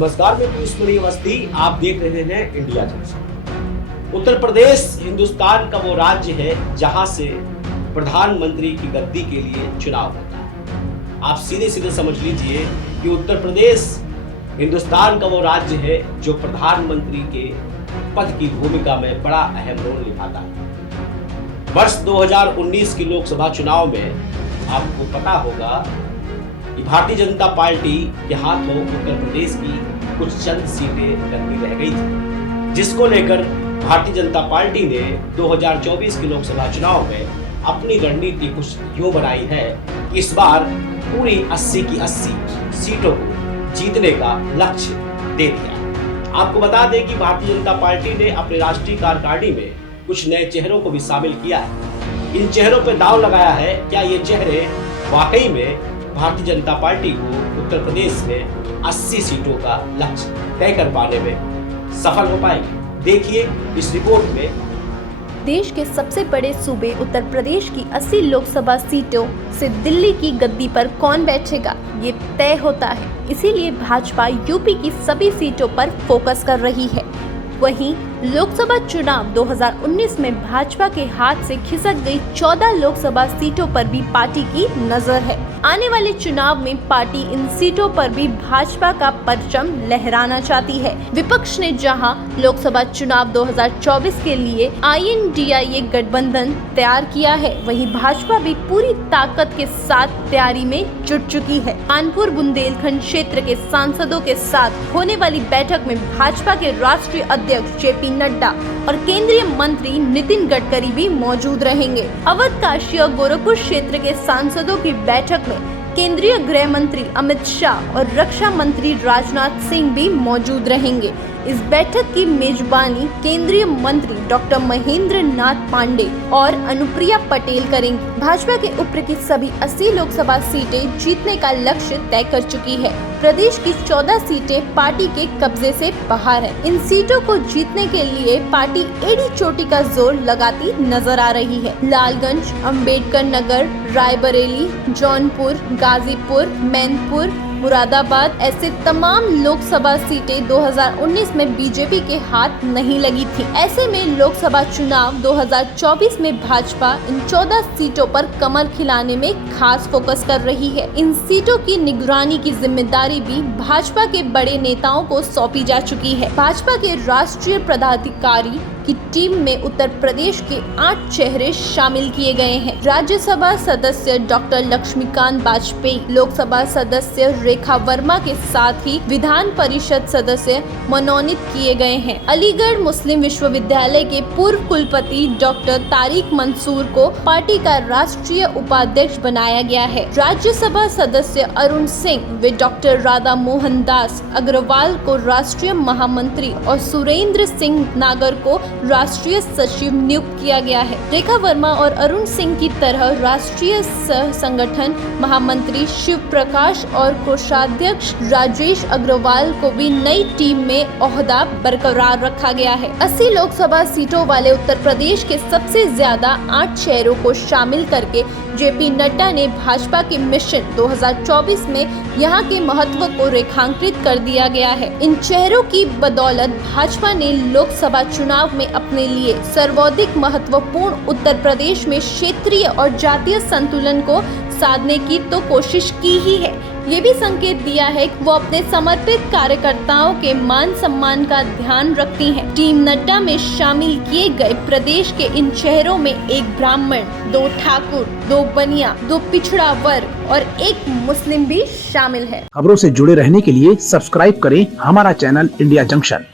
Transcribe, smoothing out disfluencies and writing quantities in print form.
नमस्कार, मैं पीयूष अवस्थी। आप देख रहे हैं इंडिया जंक्शन। उत्तर प्रदेश हिंदुस्तान का वो राज्य है जहां से प्रधानमंत्री की गद्दी के लिए चुनाव होता है। आप सीधे सीधे समझ लीजिए कि उत्तर प्रदेश हिंदुस्तान का वो राज्य है जो प्रधानमंत्री के पद की भूमिका में बड़ा अहम रोल निभाता है। वर्ष 2019 की लोकसभा चुनाव में आपको पता होगा कि भारतीय जनता पार्टी के हाथों उत्तर प्रदेश की कुछ चंद सीटें गंदी रह गई थी, जिसको लेकर भारतीय जनता पार्टी ने 2024 के लोकसभा चुनाव में अपनी रणनीति कुछ यूं बनाई है कि इस बार पूरी 80 की 80 सीटों को जीतने का लक्ष्य दे दिया। आपको बता दें कि भारतीय जनता पार्टी ने अपने राष्ट्रीय कार्यकारिणी में कुछ नए चेहरों को भी शामिल किया है। इन चेहरों पर दांव लगाया है, क्या ये चेहरे वाकई में भारतीय जनता पार्टी को उत्तर प्रदेश में 80 सीटों का लक्ष्य तय कर पाने में सफल हो पाएगी? देखिए इस रिपोर्ट में। देश के सबसे बड़े सूबे उत्तर प्रदेश की 80 लोकसभा सीटों से दिल्ली की गद्दी पर कौन बैठेगा, ये तय होता है। इसीलिए भाजपा यूपी की सभी सीटों पर फोकस कर रही है। वहीं लोकसभा चुनाव 2019 में भाजपा के हाथ से खिसक गई 14 लोकसभा सीटों पर भी पार्टी की नजर है। आने वाले चुनाव में पार्टी इन सीटों पर भी भाजपा का परचम लहराना चाहती है। विपक्ष ने जहां लोकसभा चुनाव 2024 के लिए INDIA गठबंधन तैयार किया है, वहीं भाजपा भी पूरी ताकत के साथ तैयारी में जुट चुकी है। कानपुर बुंदेलखंड क्षेत्र के सांसदों के साथ होने वाली बैठक में भाजपा के राष्ट्रीय अध्यक्ष JP नड्डा और केंद्रीय मंत्री नितिन गडकरी भी मौजूद रहेंगे। अवध, काशी और गोरखपुर क्षेत्र के सांसदों की बैठक में केंद्रीय गृह मंत्री अमित शाह और रक्षा मंत्री राजनाथ सिंह भी मौजूद रहेंगे। इस बैठक की मेजबानी केंद्रीय मंत्री डॉक्टर महेंद्र नाथ पांडे और अनुप्रिया पटेल करेंगी। भाजपा के ऊपर की सभी 80 लोकसभा सीटें जीतने का लक्ष्य तय कर चुकी है। प्रदेश की 14 सीटें पार्टी के कब्जे से बाहर है। इन सीटों को जीतने के लिए पार्टी एड़ी चोटी का जोर लगाती नजर आ रही है। लालगंज, अंबेडकर नगर, रायबरेली, जौनपुर, गाजीपुर, मैनपुर, मुरादाबाद ऐसे तमाम लोकसभा सीटें 2019 में बीजेपी के हाथ नहीं लगी थी। ऐसे में लोकसभा चुनाव 2024 में भाजपा इन 14 सीटों पर कमर खिलाने में खास फोकस कर रही है। इन सीटों की निगरानी की जिम्मेदारी भी भाजपा के बड़े नेताओं को सौंपी जा चुकी है। भाजपा के राष्ट्रीय पदाधिकारी की टीम में उत्तर प्रदेश के 8 चेहरे शामिल किए गए हैं। राज्यसभा सदस्य डॉक्टर लक्ष्मीकांत वाजपेयी, लोकसभा सदस्य रेखा वर्मा के साथ ही विधान परिषद सदस्य मनोनीत किए गए हैं। अलीगढ़ मुस्लिम विश्वविद्यालय के पूर्व कुलपति डॉक्टर तारिक मंसूर को पार्टी का राष्ट्रीय उपाध्यक्ष बनाया गया है। राज्यसभा सदस्य अरुण सिंह व डॉक्टर राधा मोहन दास अग्रवाल को राष्ट्रीय महामंत्री और सुरेंद्र सिंह नागर को राष्ट्रीय सचिव नियुक्त किया गया है। रेखा वर्मा और अरुण सिंह की तरह राष्ट्रीय सह संगठन महामंत्री शिव प्रकाश और कोषाध्यक्ष राजेश अग्रवाल को भी नई टीम में ओहदा बरकरार रखा गया है। 80 लोकसभा सीटों वाले उत्तर प्रदेश के सबसे ज्यादा 8 शहरों को शामिल करके JP नड्डा ने भाजपा के मिशन 2024 में यहाँ के महत्व को रेखांकित कर दिया गया है। इन चेहरों की बदौलत भाजपा ने लोकसभा चुनाव में अपने लिए सर्वाधिक महत्वपूर्ण उत्तर प्रदेश में क्षेत्रीय और जातीय संतुलन को साधने की तो कोशिश की ही है, ये भी संकेत दिया है कि वो अपने समर्पित कार्यकर्ताओं के मान सम्मान का ध्यान रखती हैं। टीम नड्डा में शामिल किए गए प्रदेश के इन चेहरों में एक ब्राह्मण, 2 ठाकुर, 2 बनिया, 2 पिछड़ा वर्ग और 1 मुस्लिम भी शामिल है। खबरों से जुड़े रहने के लिए सब्सक्राइब करें हमारा चैनल इंडिया जंक्शन।